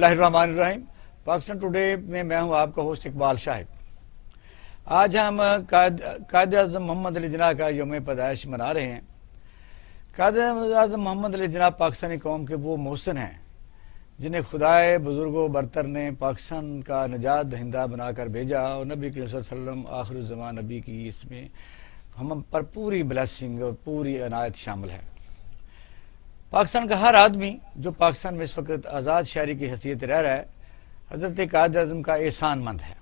اللہ الرحمن الرحیم۔ پاکستان ٹوڈے میں میں ہوں آپ کا ہوسٹ اقبال شاہد۔ آج ہم قائد اعظم محمد علی جناح کا یوم پیدائش منا رہے ہیں۔ قائد اعظم محمد علی جناح پاکستانی قوم کے وہ محسن ہیں جنہیں خدائے بزرگ و برتر نے پاکستان کا نجات دہندہ بنا کر بھیجا، اور نبی کریم صلی اللہ علیہ وسلم آخر الزمان نبی کی اس میں ہم پر پوری بلیسنگ اور پوری عنایت شامل ہے۔ پاکستان کا ہر آدمی جو پاکستان میں اس وقت آزاد شہری کی حیثیت رہ رہا ہے، حضرت قائد اعظم کا احسان مند ہے۔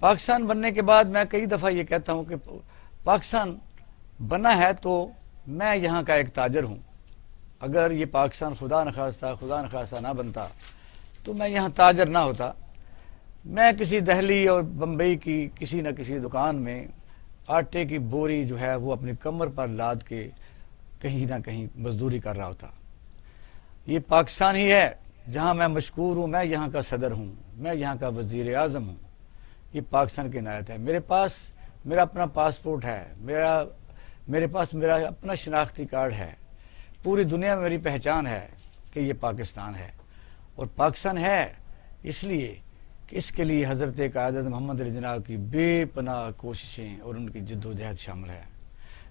پاکستان بننے کے بعد میں کئی دفعہ یہ کہتا ہوں کہ پاکستان بنا ہے تو میں یہاں کا ایک تاجر ہوں۔ اگر یہ پاکستان خدا نخواستہ نہ بنتا تو میں یہاں تاجر نہ ہوتا۔ میں کسی دہلی اور بمبئی کی کسی نہ کسی دکان میں آٹے کی بوری جو ہے وہ اپنی کمر پر لاد کے کہیں نہ کہیں مزدوری کر رہا ہوتا۔ یہ پاکستان ہی ہے جہاں میں مشکور ہوں، میں یہاں کا صدر ہوں، میں یہاں کا وزیر اعظم ہوں۔ یہ پاکستان کی عنایت ہے۔ میرے پاس میرا اپنا پاسپورٹ ہے، میرے پاس میرا اپنا شناختی کارڈ ہے، پوری دنیا میں میری پہچان ہے کہ یہ پاکستان ہے، اور پاکستان ہے اس لیے کہ اس کے لیے حضرت قائد اعظم محمد علی جناح کی بے پناہ کوششیں اور ان کی جد و جہد شامل ہے۔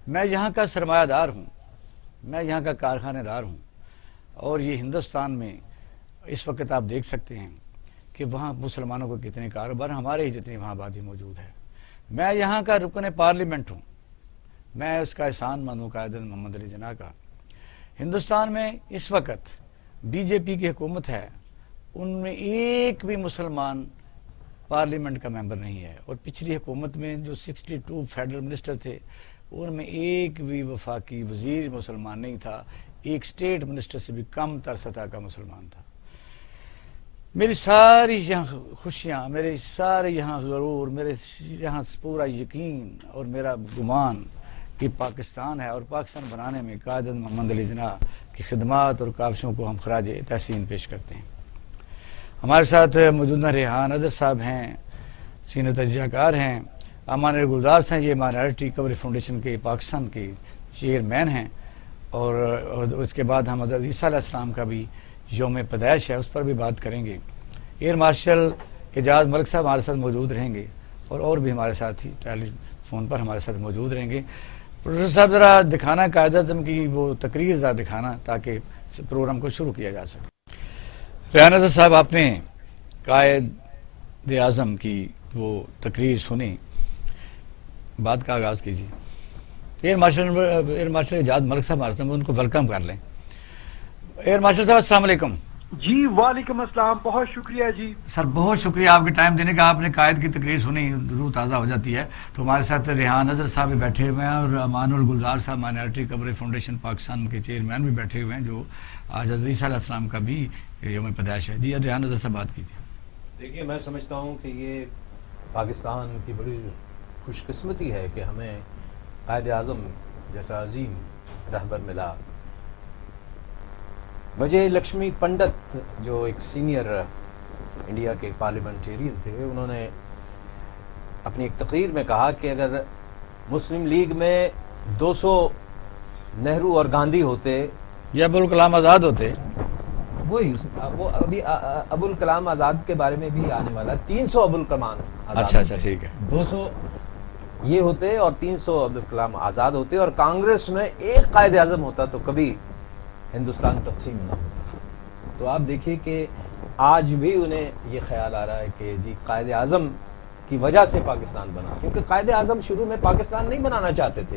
میں یہاں کا سرمایہ دار ہوں، میں یہاں کا کارخانہ دار ہوں، اور یہ ہندوستان میں اس وقت آپ دیکھ سکتے ہیں کہ وہاں مسلمانوں کو کتنے کاروبار، ہمارے ہی جتنی وہاں آبادی موجود ہے۔ میں یہاں کا رکن پارلیمنٹ ہوں، میں اس کا احسان مند ہوں قائد اعظم محمد علی جناح کا۔ ہندوستان میں اس وقت بی جے پی کی حکومت ہے، ان میں ایک بھی مسلمان پارلیمنٹ کا ممبر نہیں ہے، اور پچھلی حکومت میں جو 62 فیڈرل منسٹر تھے ان میں ایک بھی وفاقی وزیر مسلمان نہیں تھا، ایک اسٹیٹ منسٹر سے بھی کم تر سطح کا مسلمان تھا۔ میری ساری یہاں خوشیاں، میرے سارے یہاں غرور، میرے یہاں پورا یقین اور میرا گمان کہ پاکستان ہے، اور پاکستان بنانے میں قائد اعظم محمد علی جناح کی خدمات اور کاوشوں کو ہم خراج تحسین پیش کرتے ہیں۔ ہمارے ساتھ موجودہ ریحان اظہر صاحب ہیں، سینئر تجزیہ کار ہیں، امان گلزار ہیں، یہ مائنارٹی کور فاؤنڈیشن کے پاکستان کے چیئرمین ہیں، اور اس کے بعد ہم حضرت عیسیٰ علیہ السلام کا بھی یوم پیدائش ہے، اس پر بھی بات کریں گے۔ ایئر مارشل اعجاز ملک صاحب ہمارے ساتھ موجود رہیں گے، اور بھی ہمارے ساتھی ٹیلی فون پر ہمارے ساتھ موجود رہیں گے۔ پروفیسر صاحب ذرا دکھانا قائد اعظم کی وہ تقریر ذرا دکھانا تاکہ پروگرام کو شروع کیا جا سکے۔ ریحان اظہر صاحب، آپ نے قائد اعظم کی وہ تقریر سنی، بات کا آغاز کیجیے۔ ایئر مارشل اعجاز ملک صاحب ہمارے ساتھ، ان کو ویلکم کر لیں۔ ایئر مارشل صاحب السلام علیکم۔ جی وعلیکم السلام، بہت شکریہ جی سر، بہت شکریہ آپ کے ٹائم دینے کا۔ آپ نے قائد کی تقریر سنی، روح تازہ ہو جاتی ہے۔ تو ہمارے ساتھ ریحان اظہر صاحب بھی بیٹھے ہوئے ہیں، اور امان الگلزار صاحب مائنارٹی کور فاؤنڈیشن پاکستان کے چیئرمین بھی بیٹھے ہوئے ہیں، جو آج حضرت عیسیٰ علیہ السلام کا بھی یوم پیدائش ہے۔ جی ریحان اظہر صاحب بات کیجیے۔ دیکھیے، میں سمجھتا ہوں کہ یہ پاکستان کی بڑی خوش قسمتی ہے کہ ہمیں قائد اعظم جیسا عظیم رہبر ملا۔ وجے لکشمی پنڈت جو ایک سینئر انڈیا کے پارلیمنٹیرین تھے، انہوں نے اپنی ایک تقریر میں کہا کہ اگر مسلم لیگ میں 200 نہرو اور گاندھی ہوتے یا ابوالکلام آزاد ہوتے، وہ ابھی ابوالکلام آزاد کے بارے میں بھی آنے والا، 300 ابوالکلام آزاد، اچھا ٹھیک ہے، 200 یہ ہوتے اور 300 ابوالکلام آزاد ہوتے، اور کانگریس میں ایک قائد اعظم ہوتا تو کبھی ہندوستان تقسیم نہ ہوتا۔ تو آپ دیکھیے کہ آج بھی انہیں یہ خیال آ رہا ہے کہ جی قائد اعظم کی وجہ سے پاکستان بنا، کیونکہ قائد اعظم شروع میں پاکستان نہیں بنانا چاہتے تھے،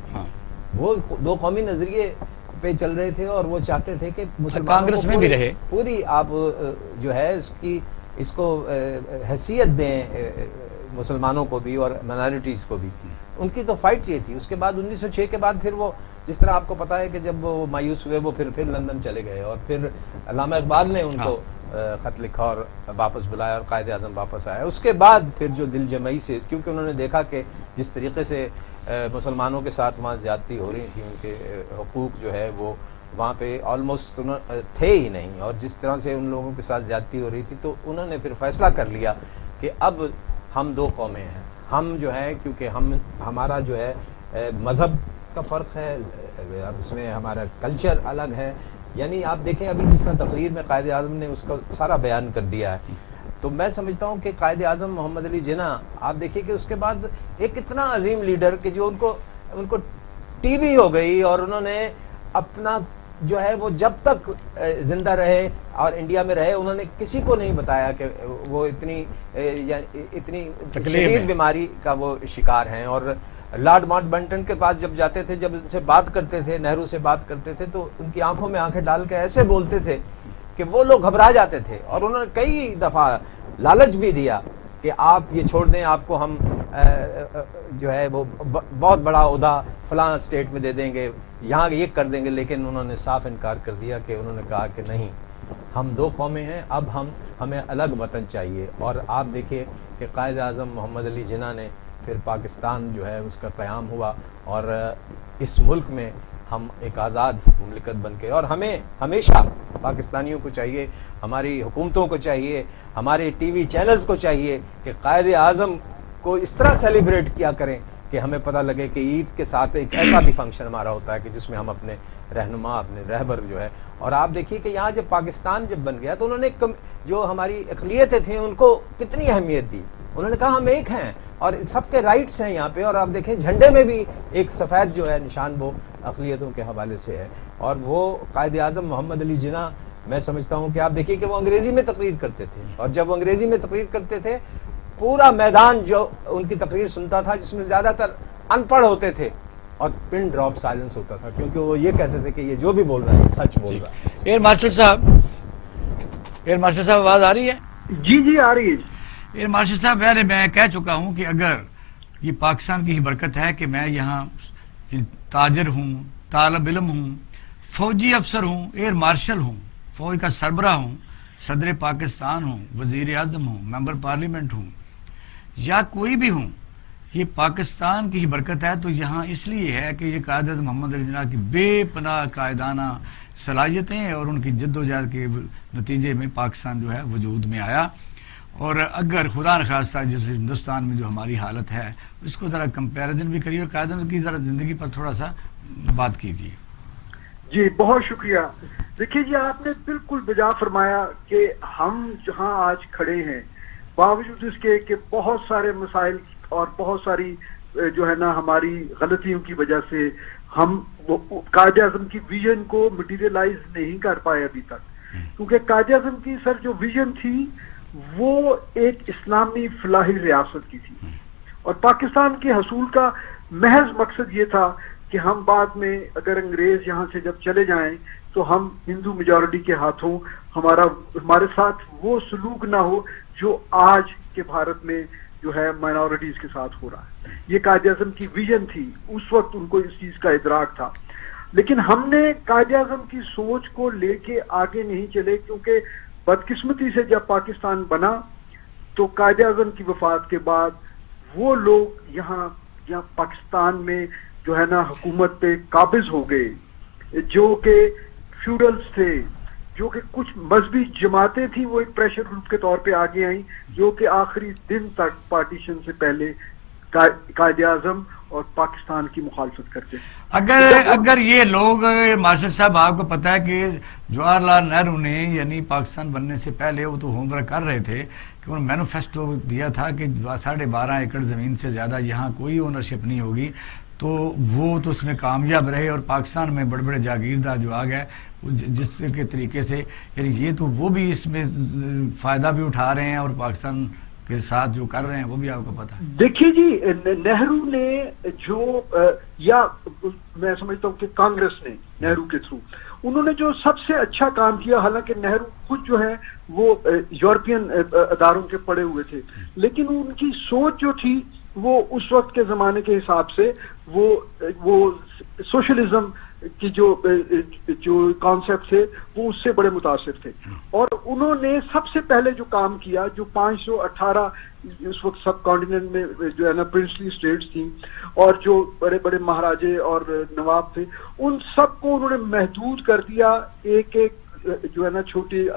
وہ دو قومی نظریے پہ چل رہے تھے، اور وہ چاہتے تھے کہ کانگریس میں بھی رہے، پوری آپ جو ہے اس کو حیثیت دیں، مسلمانوں کو بھی اور مائنارٹیز کو بھی۔ ان کی تو فائٹ یہ تھی۔ اس کے بعد 1906 کے بعد پھر وہ، جس طرح آپ کو پتا ہے کہ جب وہ مایوس ہوئے، وہ پھر لندن چلے گئے، اور پھر علامہ اقبال نے ان کو خط لکھا اور واپس بلایا، اور قائد اعظم واپس آیا۔ اس کے بعد پھر جو دل جمعی سے، کیونکہ انہوں نے دیکھا کہ جس طریقے سے مسلمانوں کے ساتھ وہاں زیادتی ہو رہی تھی، ان کے حقوق جو ہے وہ وہاں پہ آلموسٹ تھے ہی نہیں، اور جس طرح سے ان لوگوں کے ساتھ زیادتی ہو رہی تھی، تو انہوں نے پھر فیصلہ کر لیا کہ اب ہم دو قومیں ہیں، ہم جو ہے، کیونکہ ہمارا جو ہے مذہب کا فرق ہے، اب اس میں ہمارا کلچر الگ ہے، یعنی آپ دیکھیں ابھی جس طرح تقریر میں قائد اعظم نے اس کا سارا بیان کر دیا ہے، تو میں سمجھتا ہوں کہ قائد اعظم محمد علی جناح، آپ دیکھیے کہ اس کے بعد ایک اتنا عظیم لیڈر کہ جو ان کو ٹی بی ہو گئی، اور انہوں نے اپنا جو ہے وہ جب تک زندہ رہے اور انڈیا میں رہے انہوں نے کسی کو نہیں بتایا کہ وہ اتنی شدید بیماری کا وہ شکار ہیں. اور لارڈ ماؤنٹ بنٹن کے پاس جب جاتے تھے، جب ان سے بات کرتے تھے، نہرو سے بات کرتے تھے، تو ان کی آنکھوں میں آنکھیں ڈال کے ایسے بولتے تھے کہ وہ لوگ گھبرا جاتے تھے. اور انہوں نے کئی دفعہ لالچ بھی دیا کہ آپ یہ چھوڑ دیں، آپ کو ہم جو ہے وہ بہت بڑا عہدہ فلاں اسٹیٹ میں دے دیں گے، یہاں یہ کر دیں گے. لیکن انہوں نے صاف انکار کر دیا کہ انہوں نے کہا کہ نہیں، ہم دو قومیں ہیں، اب ہمیں الگ وطن چاہیے. اور آپ دیکھیے کہ قائد اعظم محمد علی جناح نے پھر پاکستان جو ہے اس کا قیام ہوا، اور اس ملک میں ہم ایک آزاد مملکت بن کے، اور ہمیں ہمیشہ پاکستانیوں کو چاہیے، ہماری حکومتوں کو چاہیے، ہمارے ٹی وی چینلز کو چاہیے کہ قائد اعظم کو اس طرح سیلیبریٹ کیا کریں کہ ہمیں پتہ لگے کہ عید کے ساتھ ایک ایسا بھی فنکشن ہمارا ہوتا ہے کہ جس میں ہم اپنے رہنما، اپنے رہبر جو ہے. اور آپ دیکھیے کہ یہاں جب پاکستان جب بن گیا تو انہوں نے جو ہماری اقلیتیں تھیں ان کو کتنی اہمیت دی. انہوں نے کہا ہم ایک ہیں اور سب کے رائٹس ہیں یہاں پہ. اور آپ دیکھیں جھنڈے میں بھی ایک سفید جو ہے نشان وہ اقلیتوں کے حوالے سے ہے. اور وہ قائد اعظم محمد علی جناح، میں سمجھتا ہوں کہ آپ دیکھیے کہ وہ انگریزی میں تقریر کرتے تھے، اور جب وہ انگریزی میں تقریر کرتے تھے پورا میدان جو ان کی تقریر سنتا تھا، جس میں زیادہ تر ان پڑھ ہوتے تھے، اور پن ڈراپ سائلنس ہوتا تھا، کیونکہ وہ یہ کہتے تھے کہ یہ جو بھی بول رہا ہے یہ سچ بول رہا ہے. ایئر مارشل صاحب آواز آ رہی ہے؟ جی آ رہی ہے. ایئر مارشل صاحب، پہلے میں کہہ چکا ہوں کہ اگر یہ پاکستان کی ہی برکت ہے کہ میں یہاں تاجر ہوں، طالب علم ہوں، فوجی افسر ہوں، ایئر مارشل ہوں، فوج کا سربراہ ہوں، صدر پاکستان ہوں، وزیر اعظم ہوں، ممبر پارلیمنٹ ہوں، یا کوئی بھی ہوں، یہ پاکستان کی ہی برکت ہے. تو یہاں اس لیے ہے کہ یہ قائد اعظم محمد علی جناح کی بے پناہ قائدانہ صلاحیتیں اور ان کی جد و جہد کے نتیجے میں پاکستان جو ہے وجود میں آیا. اور اگر خدا نخواستہ جس ہندوستان میں جو ہماری حالت ہے اس کو ذرا کمپیریزن بھی کریے اور قائد اعظم کی ذرا زندگی پر تھوڑا سا بات کیجیے. جی بہت شکریہ. دیکھیے جی، آپ نے بالکل بجا فرمایا کہ ہم جہاں آج کھڑے ہیں، باوجود اس کے کہ بہت سارے مسائل اور بہت ساری جو ہے نا ہماری غلطیوں کی وجہ سے ہم قائد اعظم کی ویژن کو مٹیریلائز نہیں کر پائے ابھی تک. کیونکہ قائد اعظم کی سر جو ویژن تھی وہ ایک اسلامی فلاحی ریاست کی تھی، اور پاکستان کے حصول کا محض مقصد یہ تھا کہ ہم بعد میں اگر انگریز یہاں سے جب چلے جائیں تو ہم ہندو میجورٹی کے ہاتھوں ہمارے ساتھ وہ سلوک نہ ہو جو آج کے بھارت میں جو ہے مائنورٹیز کے ساتھ ہو رہا ہے. یہ قائد اعظم کی ویژن تھی، اس وقت ان کو اس چیز کا ادراک تھا. لیکن ہم نے قائد اعظم کی سوچ کو لے کے آگے نہیں چلے، کیونکہ بدقسمتی سے جب پاکستان بنا تو قائد اعظم کی وفات کے بعد وہ لوگ یہاں پاکستان میں جو ہے نا حکومت پہ قابض ہو گئے، جو کہ فیوڈلز تھے، جو کہ کچھ مذہبی جماعتیں تھیں، وہ ایک پریشر گروپ کے طور پہ آگے آئیں، جو کہ آخری دن تک پارٹیشن سے پہلے قائد اعظم اور پاکستان کی مخالفت کرتے ہیں. اگر یہ لوگ، مارشل صاحب آپ کو پتہ ہے کہ جواہر لال نہرو نے یعنی پاکستان بننے سے پہلے وہ تو ہوم ورک کر رہے تھے کہ انہوں نے مینوفیسٹو دیا تھا کہ 12.5 ایکڑ زمین سے زیادہ یہاں کوئی اونرشپ نہیں ہوگی، تو وہ تو اس میں کامیاب رہے. اور پاکستان میں بڑے بڑے جاگیردار جو آ گئے جس کے طریقے سے، یعنی یہ تو وہ بھی اس میں فائدہ بھی اٹھا رہے ہیں اور پاکستان کے ساتھ جو کر رہے ہیں وہ بھی آپ کو پتہ ہے. دیکھیے جی، نہرو نے جو یا میں سمجھتا ہوں کہ کانگریس نے نہرو کے تھرو انہوں نے جو سب سے اچھا کام کیا، حالانکہ نہرو خود جو ہے وہ یورپین اداروں کے پڑے ہوئے تھے، لیکن ان کی سوچ جو تھی وہ اس وقت کے زمانے کے حساب سے وہ سوشلزم کی جو کانسیپٹ تھے وہ اس سے بڑے متاثر تھے. اور انہوں نے سب سے پہلے جو کام کیا، جو 518 اس وقت سب کانٹیننٹ میں جو ہے نا پرنسلی اسٹیٹس تھیں اور جو بڑے بڑے مہاراجے اور نواب تھے، ان سب کو انہوں نے محدود کر دیا ایک جو ہے نا چھوٹی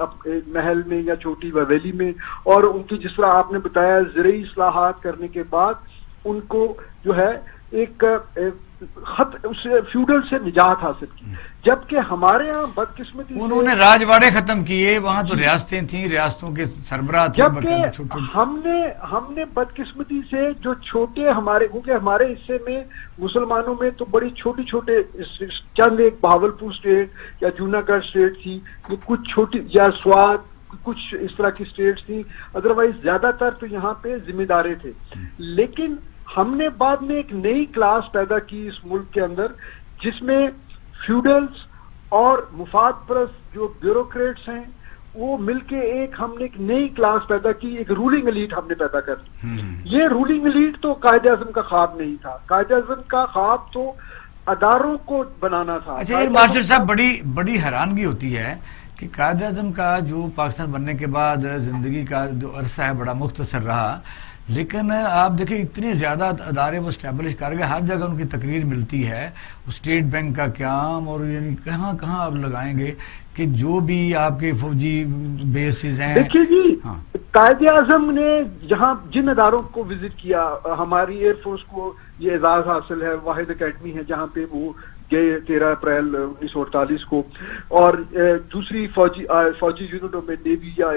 محل میں یا چھوٹی حویلی میں. اور ان کی جس طرح آپ نے بتایا زرعی اصلاحات کرنے کے بعد ان کو جو ہے ایک فیوڈل سے نجات حاصل کی. جبکہ ہمارے ہاں بدقسمتی سے انہوں نے راجواڑے ختم کیے، وہاں تو ریاستیں تھیں، ریاستوں کے سربراہ تھے، جبکہ ہم نے بدقسمتی سے جو چھوٹے ہمارے، کیونکہ ہمارے حصے میں مسلمانوں میں تو بڑی چھوٹے چند ایک بہاولپور اسٹیٹ یا جوناگڑھ اسٹیٹ تھی، یہ کچھ چھوٹی، یا سوات، کچھ اس طرح کی اسٹیٹس تھیں، ادروائز زیادہ تر تو یہاں پہ ذمہ دارے تھے. لیکن ہم نے بعد میں ایک نئی کلاس پیدا کی اس ملک کے اندر، جس میں فیوڈلز اور مفاد پرست جو بیوروکریٹس ہیں وہ مل کے ہم نے ایک نئی کلاس پیدا کی، ایک رولنگ ایلیٹ ہم نے پیدا کر دی. یہ رولنگ ایلیٹ تو قائد اعظم کا خواب نہیں تھا، قائد اعظم کا خواب تو اداروں کو بنانا تھا. اچھا یہ مارشل صاحب بڑی حیرانگی ہوتی ہے کہ قائد اعظم کا جو پاکستان بننے کے بعد زندگی کا جو عرصہ ہے بڑا مختصر رہا، لیکن آپ دیکھیں اتنے زیادہ ادارے وہ اسٹیبلش کر گئے، ہر جگہ ان کی تقریر ملتی ہے، اسٹیٹ بینک کا قیام، اور یعنی کہاں آپ لگائیں گے کہ جو بھی آپ کے فوجی بیسز ہیں. دیکھیے جی، قائد اعظم نے جن اداروں کو وزٹ کیا، ہماری ایئر فورس کو یہ اعزاز حاصل ہے، واحد اکیڈمی ہے جہاں پہ وہ گئے 13 اپریل 1948 کو، اور دوسری فوجی یونٹوں میں نیوی یا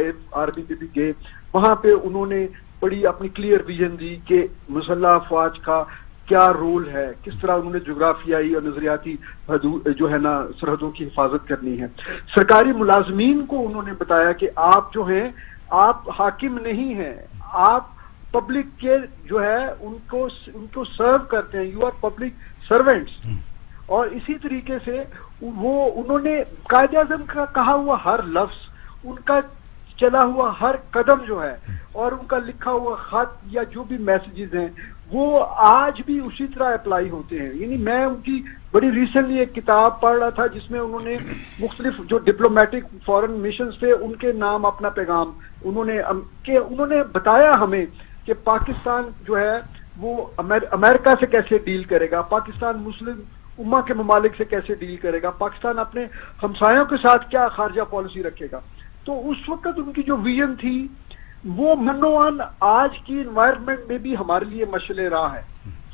آرمی میں بھی گئے، وہاں پہ انہوں نے بڑی اپنی کلیئر ویژن دی کہ مسلح افواج کا کیا رول ہے، کس طرح انہوں نے جغرافیائی اور نظریاتی جو ہے نا سرحدوں کی حفاظت کرنی ہے. سرکاری ملازمین کو انہوں نے بتایا کہ آپ جو ہیں آپ حاکم نہیں ہیں، آپ پبلک کے جو ہے ان کو سرو کرتے ہیں، یو آر پبلک سروینٹس. اور اسی طریقے سے انہوں نے قائد اعظم کا کہا ہوا ہر لفظ، ان کا چلا ہوا ہر قدم جو ہے، اور ان کا لکھا ہوا خط یا جو بھی میسیجز ہیں، وہ آج بھی اسی طرح اپلائی ہوتے ہیں. یعنی میں ان کی بڑی ریسنٹلی ایک کتاب پڑھ رہا تھا جس میں انہوں نے مختلف جو ڈپلومیٹک فورن میشنز تھے ان کے نام اپنا پیغام انہوں نے بتایا ہمیں کہ پاکستان جو ہے وہ امریکہ سے کیسے ڈیل کرے گا، پاکستان مسلم امہ کے ممالک سے کیسے ڈیل کرے گا، پاکستان اپنے ہمسایوں کے ساتھ کیا خارجہ پالیسی رکھے گا. تو اس وقت ان کی جو ویژن تھی وہ منوان آج کی انوائرمنٹ میں بھی ہمارے لیے مشعل راہ ہے.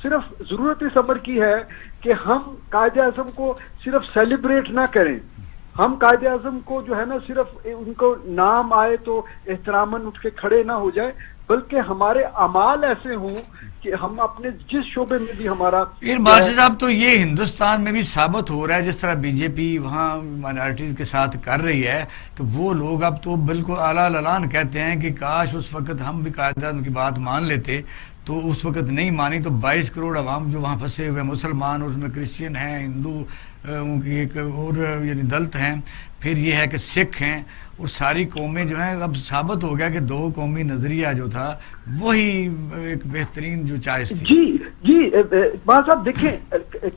صرف ضرورت اس امر کی ہے کہ ہم قائد اعظم کو صرف سیلیبریٹ نہ کریں، ہم قائد اعظم کو جو ہے نا صرف ان کو نام آئے تو احتراماً اٹھ کے کھڑے نہ ہو جائے، بلکہ ہمارے اعمال ایسے ہوں کہ ہم اپنے جس شعبے میں بھی ہمارا مارشل صاحب تو یہ ہندوستان میں بھی ثابت ہو رہا ہے، جس طرح بی جے پی وہاں مائنارٹیز کے ساتھ کر رہی ہے، تو وہ لوگ اب تو بالکل اعلیٰ اعلان کہتے ہیں کہ کاش اس وقت ہم بھی قائد اعظم کی بات مان لیتے، تو اس وقت نہیں مانی تو 22 کروڑ عوام جو وہاں پھنسے ہوئے مسلمان، اور اس میں کرسچین ہیں، ہندو کی ایک اور یعنی دلت ہیں، پھر یہ ہے کہ سکھ ہیں، اور ساری قومیں جو ہیں اب ثابت ہو گیا کہ دو قومی نظریہ جو تھا وہی ایک بہترین جو چائس تھی. جی بات صاحب دیکھیں،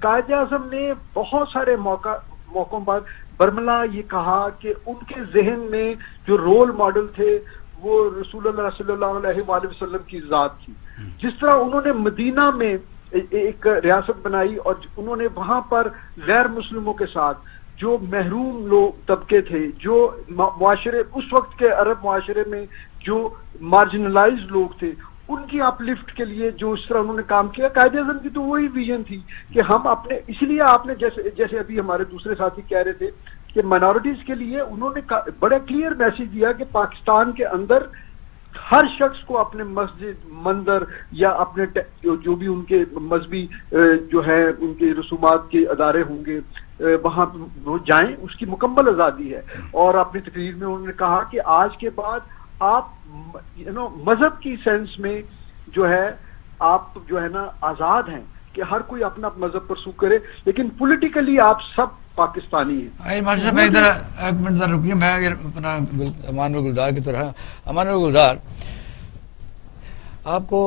قائد اعظم نے بہت سارے موقعوں پر برملا یہ کہا کہ ان کے ذہن میں جو رول ماڈل تھے وہ رسول اللہ صلی اللہ علیہ وآلہ وسلم کی ذات تھی. جس طرح انہوں نے مدینہ میں ایک ریاست بنائی اور انہوں نے وہاں پر غیر مسلموں کے ساتھ جو محروم لوگ طبقے تھے، جو معاشرے اس وقت کے عرب معاشرے میں جو مارجنلائز لوگ تھے، ان کی اپ لفٹ کے لیے جو اس طرح انہوں نے کام کیا. قائد اعظم کی تو وہی ویژن تھی کہ ہم اپنے، اس لیے آپ نے جیسے ابھی ہمارے دوسرے ساتھی کہہ رہے تھے کہ مائنورٹیز کے لیے انہوں نے بڑا کلیئر میسج دیا کہ پاکستان کے اندر ہر شخص کو اپنے مسجد، مندر یا اپنے جو بھی ان کے مذہبی جو ہے ان کے رسومات کے ادارے ہوں گے وہاں وہ جائیں، اس کی مکمل آزادی ہے. اور اپنی تقریر میں انہوں نے کہا کہ آج کے بعد آپ مذہب کی سینس میں جو ہے آپ جو ہے نا آزاد ہیں کہ ہر کوئی اپنا مذہب پرسو کرے، لیکن پولیٹیکلی آپ سب پاکستانی ہیں. مارشل صاحب ایک منٹ ذرا رکیے، میں اپنا امان گلدار کی طرح. امان گلدار، آپ کو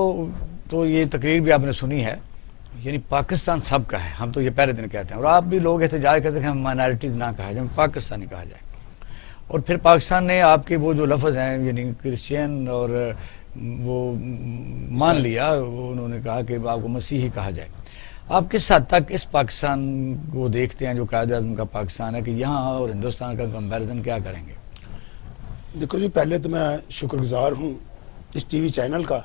تو یہ تقریر بھی آپ نے سنی ہے، یعنی پاکستان سب کا ہے، ہم تو یہ پہلے دن کہتے ہیں، اور آپ بھی لوگ احتجاج کرتے ہیں کہ ہم مائنارٹیز نہ کہا جائے، پاکستانی کہا جائے. اور پھر پاکستان نے آپ کے وہ جو لفظ ہیں یعنی کرسچین اور وہ مان لیا، انہوں نے کہا کہ آپ کو مسیحی کہا جائے. آپ کس حد تک اس پاکستان کو دیکھتے ہیں جو قائد اعظم کا پاکستان ہے، کہ یہاں اور ہندوستان کا کمپیریزن کیا کریں گے؟ دیکھو جی، پہلے تو میں شکر گزار ہوں اس ٹی وی چینل کا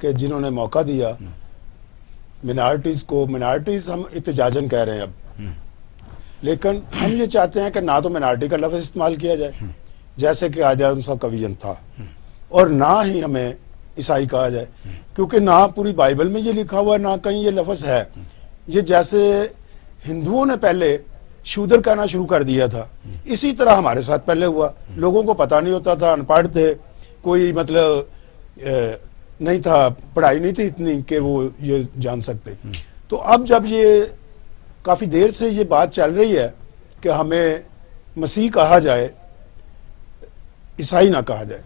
کہ جنہوں نے موقع دیا مینارٹیز کو. مینارٹیز ہم احتجاجاً کہہ رہے ہیں اب، لیکن ہم یہ چاہتے ہیں کہ نہ تو مائنارٹی کا لفظ استعمال کیا جائے جیسے کہ قائد اعظم صاحب کا ویژن تھا، اور نہ ہی ہمیں عیسائی کہا جائے، کیونکہ نہ پوری بائبل میں یہ لکھا ہوا ہے نہ کہیں یہ لفظ ہے۔ یہ جیسے ہندوؤں نے پہلے شودر کہنا شروع کر دیا تھا، اسی طرح ہمارے ساتھ پہلے ہوا، لوگوں کو پتہ نہیں ہوتا تھا، ان پڑھ تھے، کوئی مطلب نہیں تھا، پڑھائی نہیں تھی اتنی کہ وہ یہ جان سکتے۔ تو اب جب یہ کافی دیر سے یہ بات چل رہی ہے کہ ہمیں مسیح کہا جائے، عیسائی نہ کہا جائے،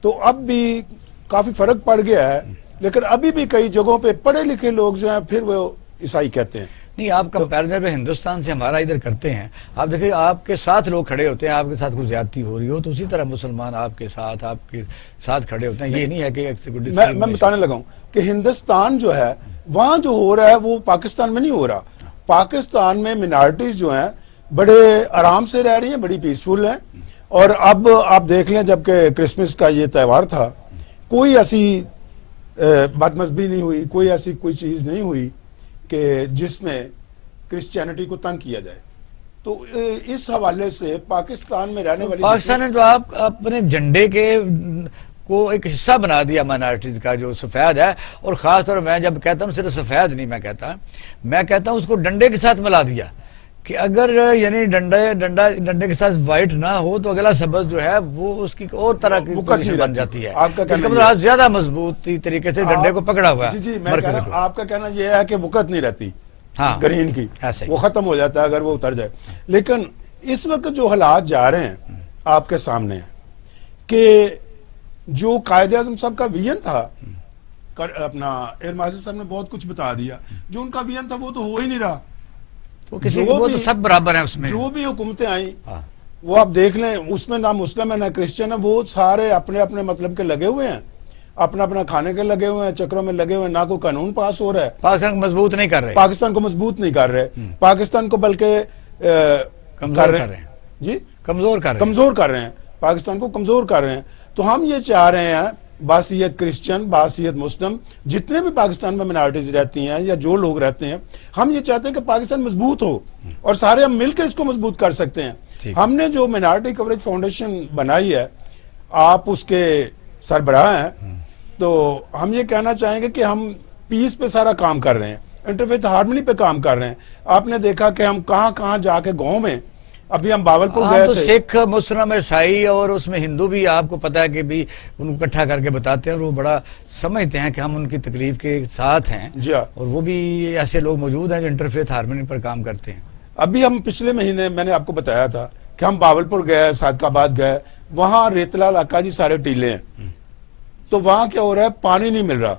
تو اب بھی کافی فرق پڑ گیا ہے، لیکن ابھی بھی کئی جگہوں پہ پڑھے لکھے لوگ جو ہیں پھر وہ عیسائی کہتے ہیں۔ نہیں، آپ کمپیریزن پہ ہندوستان سے ہمارا ادھر کرتے ہیں، آپ دیکھیں آپ کے ساتھ لوگ کھڑے ہوتے ہیں، آپ کے ساتھ کوئی زیادتی ہو رہی ہو تو اسی طرح مسلمان آپ کے ساتھ کھڑے ہوتے ہیں۔ یہ نہیں ہے کہ میں بتانے لگا ہوں کہ ہندوستان جو ہے وہاں جو ہو رہا ہے وہ پاکستان میں نہیں ہو رہا۔ پاکستان میں منارٹیز جو ہیں بڑے آرام سے رہ رہی ہیں، بڑی پیسفل ہیں، اور اب آپ دیکھ لیں جب کہ کرسمس کا یہ تہوار تھا، کوئی ایسی بد مذہبی نہیں ہوئی، کوئی ایسی کوئی چیز نہیں ہوئی کہ جس میں کرسچینٹی کو تنگ کیا جائے۔ تو اس حوالے سے پاکستان میں رہنے والی پاکستان نے تو آپ اپنے جھنڈے کے کو ایک حصہ بنا دیا مائنارٹیز کا جو سفید ہے، اور خاص طور میں جب کہتا ہوں صرف سفید نہیں میں کہتا ہوں اس کو ڈنڈے کے ساتھ ملا دیا کہ اگر یعنی ڈنڈے کے ساتھ وائٹ نہ ہو تو اگلا سبز جو ہے وہ اس کی اور طرح کی پوزیشن بن جاتی ہے۔ اس کا مطلب آپ زیادہ مضبوط طریقے سے ڈنڈے کو پکڑا ہوا ہے۔ جی آپ کا کہنا یہ ہے کہ وقت نہیں رہتی گرین کی، ایسے وہ ختم ہو جاتا ہے اگر وہ اتر جائے۔ لیکن اس وقت جو حالات جا رہے ہیں آپ کے سامنے ہیں کہ جو قائد اعظم صاحب کا ویژن تھا، اپنا ایئر مارشل صاحب نے بہت کچھ بتا دیا، جو ان کا ویژن تھا وہ تو ہو ہی نہیں رہا۔ وہ تو سب برابر ہیں اس میں، جو بھی حکومتیں آئیں وہ آپ دیکھ لیں، اس میں نہ مسلم ہے نہ کرسچن ہے، وہ سارے اپنے اپنے مطلب کے لگے ہوئے ہیں، اپنا اپنا کھانے کے لگے ہوئے ہیں، چکروں میں لگے ہوئے ہیں، نہ کوئی قانون پاس ہو رہا ہے۔ پاکستان کو مضبوط نہیں کر رہے، پاکستان کو مضبوط نہیں کر رہے، پاکستان کو بلکہ کمزور کر رہے ہیں، جی کمزور کر رہے ہیں، پاکستان کو کمزور کر رہے ہیں۔ تو ہم یہ چاہ رہے ہیں بحیثیت کرسچن، بحیثیت مسلم، جتنے بھی پاکستان میں منارٹیز رہتی ہیں یا جو لوگ رہتے ہیں، ہم یہ چاہتے ہیں کہ پاکستان مضبوط ہو، اور سارے ہم مل کے اس کو مضبوط کر سکتے ہیں۔ ہم نے جو منارٹی کوریج فاؤنڈیشن بنائی ہے، آپ اس کے سربراہ ہیں، تو ہم یہ کہنا چاہیں گے کہ ہم پیس پہ سارا کام کر رہے ہیں، انٹرفیتھ ہارمنی پہ کام کر رہے ہیں۔ آپ نے دیکھا کہ ہم کہاں کہاں جا کے گاؤں میں، ابھی ہم باولپور گئے تو تھے، سکھ مسلم عیسائی اور اس میں ہندو بھی آپ کو پتا ہے کہ بھی ان کو اکٹھا کر کے بتاتے ہیں، اور وہ بڑا سمجھتے ہیں کہ ہم ان کی تکلیف کے ساتھ ہیں، جی ہاں، اور وہ بھی ایسے لوگ موجود ہیں جو انٹرفیتھ ہارمنی پر کام کرتے ہیں۔ ابھی ہم پچھلے مہینے میں نے آپ کو بتایا تھا کہ ہم باولپور گئے، صادق آباد گئے، وہاں ریتلا علاقہ جی سارے ٹیلے ہیں، تو وہاں کیا ہو رہا ہے، پانی نہیں مل رہا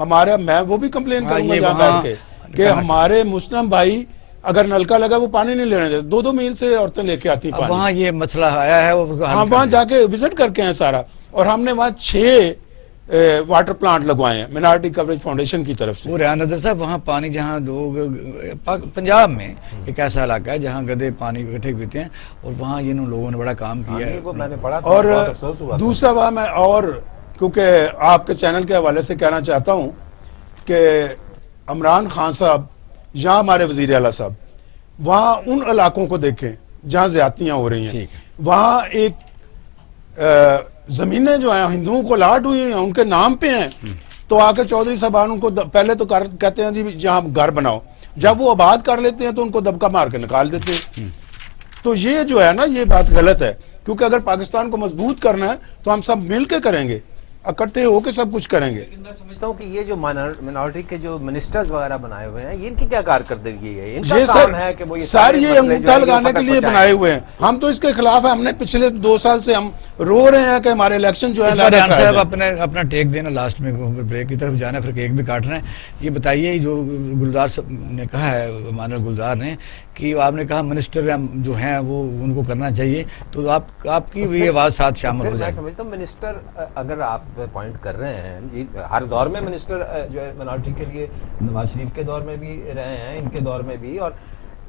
ہمارے، میں وہ بھی کمپلین کروں گا جہاں بیٹھ کے کہ ہمارے مسلم بھائی اگر نلکا لگا وہ پانی نہیں لینے دیتے، 2-2 میل سے عورتیں لے کے آتی پانی۔ وہاں یہ مسئلہ آیا ہے، ہم وہاں جا کے وزٹ کر کے ہیں سارا، اور ہم نے وہاں 6 واٹر پلانٹ لگوائے ہیں منارٹی کوریج فاؤنڈیشن کی طرف سے۔ وہ ریحان نظر صاحب وہاں پانی جہاں لوگ پنجاب میں ایک ایسا علاقہ ہے جہاں گدے پانی اکٹھے پیتے ہیں، اور وہاں ان لوگوں نے بڑا کام کیا ہے۔ اور دوسرا بات میں اور کیونکہ آپ کے چینل کے حوالے سے کہنا چاہتا ہوں کہ عمران خان صاحب یا ہمارے وزیر اعلیٰ صاحب وہاں ان علاقوں کو دیکھیں جہاں زیادتیاں ہو رہی ہیں، وہاں ایک زمینیں جو ہیں ہندوؤں کو الاٹ ہوئی ہیں، ان کے نام پہ ہیں، تو آ کے چودھری صاحبان ان کو پہلے تو کہتے ہیں جی جہاں گھر بناؤ، جب وہ آباد کر لیتے ہیں تو ان کو دبکا مار کے نکال دیتے ہیں۔ تو یہ جو ہے نا، یہ بات غلط ہے، کیونکہ اگر پاکستان کو مضبوط کرنا ہے تو ہم سب مل کے کریں گے، اکٹھے ہو کے سب کچھ کریں گے۔ لیکن میں سمجھتا ہوں کہ یہ جو مائنارٹی کے جو منسٹرز وغیرہ بنائے ہوئے ہیں، یہ ان کی کیا کارکردگی ہے؟ ان کا کام ہے کہ وہ سر یہ انگوٹھا لگانے کے لیے بنائے ہوئے ہیں، ہم تو اس کے خلاف ہیں۔ ہم نے پچھلے 2 سال سے ہم رو رہے ہیں کہ ہمارے الیکشن جو ہے اپنا ٹیک دینا، لاسٹ میں بریک کی طرف جانا، پھر کیک بھی کاٹ رہے ہیں۔ یہ بتائیے جو گلزار نے کہا ہے، مانو گلزار نے، کہ آپ نے کہا منسٹر جو ہیں وہ ان کو کرنا چاہیے، تو آپ کی بھی آواز ساتھ شامل ہو جائے۔ میں سمجھتا ہوں منسٹر اگر آپ پوائنٹ کر رہے ہیں، جی ہر دور میں منسٹر جو ہے مائنارٹی کے لیے، نواز شریف کے دور میں بھی رہے ہیں، ان کے دور میں بھی، اور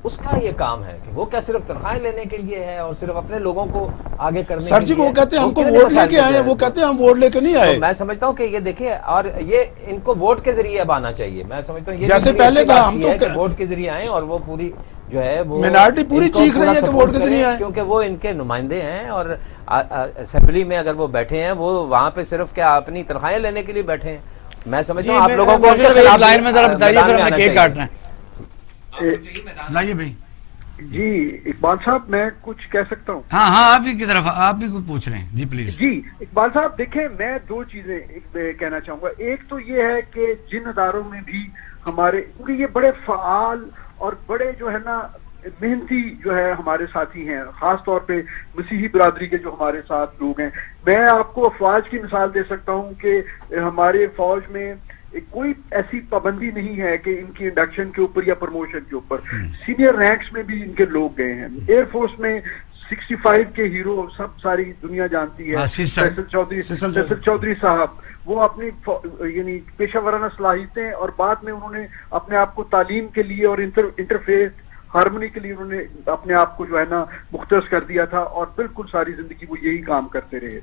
اس کا یہ کام ہے کہ وہ کیا صرف تنخواہیں لینے کے لیے ہے اور صرف اپنے لوگوں کو آگے کرنے سر جی وہ کہتے ہیں ہم کو ووٹ لے کے آئے ہیں، وہ کہتے ہیں ہم ووٹ لے کے نہیں آئے. میں سمجھتا ہوں کہ یہ دیکھیں، اور یہ ان کو ووٹ کے ذریعے اب آنا چاہیے. میں سمجھتا ہوں یہ جیسے پہلے تھا ہم تو ووٹ کے ذریعے آئیں اور وہ پوری جو ہے وہ مینارٹی پوری چیخ رہی ہے کہ ووٹ کے ذریعے آئیں، کیونکہ وہ ان کے نمائندے ہیں اور اسمبلی میں اگر وہ بیٹھے ہیں وہ وہاں پہ صرف کیا اپنی تنخواہیں لینے کے لیے بیٹھے ہیں. میں سمجھتا ہوں آپ لوگوں کو لائن میں ذرا بتائیے پھر ہمیں کیک کاٹنا ہے. بتائیے بھائی. جی اقبال صاحب میں کچھ کہہ سکتا ہوں؟ ہاں ہاں آپ ہی کی طرف آپ بھی کچھ پوچھ رہے ہیں. جی پلیز. جی اقبال صاحب دیکھیں، میں دو چیزیں کہنا چاہوں گا. ایک تو یہ ہے کہ جن اداروں میں بھی ہمارے، کیونکہ یہ بڑے فعال اور بڑے جو ہے نا محنتی جو ہے ہمارے ساتھی ہیں، خاص طور پہ مسیحی برادری کے جو ہمارے ساتھ لوگ ہیں. میں آپ کو افواج کی مثال دے سکتا ہوں کہ ہمارے فوج میں کوئی ایسی پابندی نہیں ہے کہ ان کی انڈکشن کے اوپر یا پروموشن کے اوپر. سینئر رینکس میں بھی ان کے لوگ گئے ہیں. ایئر فورس میں 65 کے ہیرو سب ساری دنیا جانتی ہے، فیصل چودھری صاحب، وہ اپنی یعنی پیشہ ورانہ صلاحیتیں اور بعد میں انہوں نے اپنے آپ کو تعلیم کے لیے اور انٹرفیس ہارمونی کے لیے انہوں نے اپنے آپ کو جو ہے نا مختص کر دیا تھا اور بالکل ساری زندگی وہ یہی کام کرتے رہے.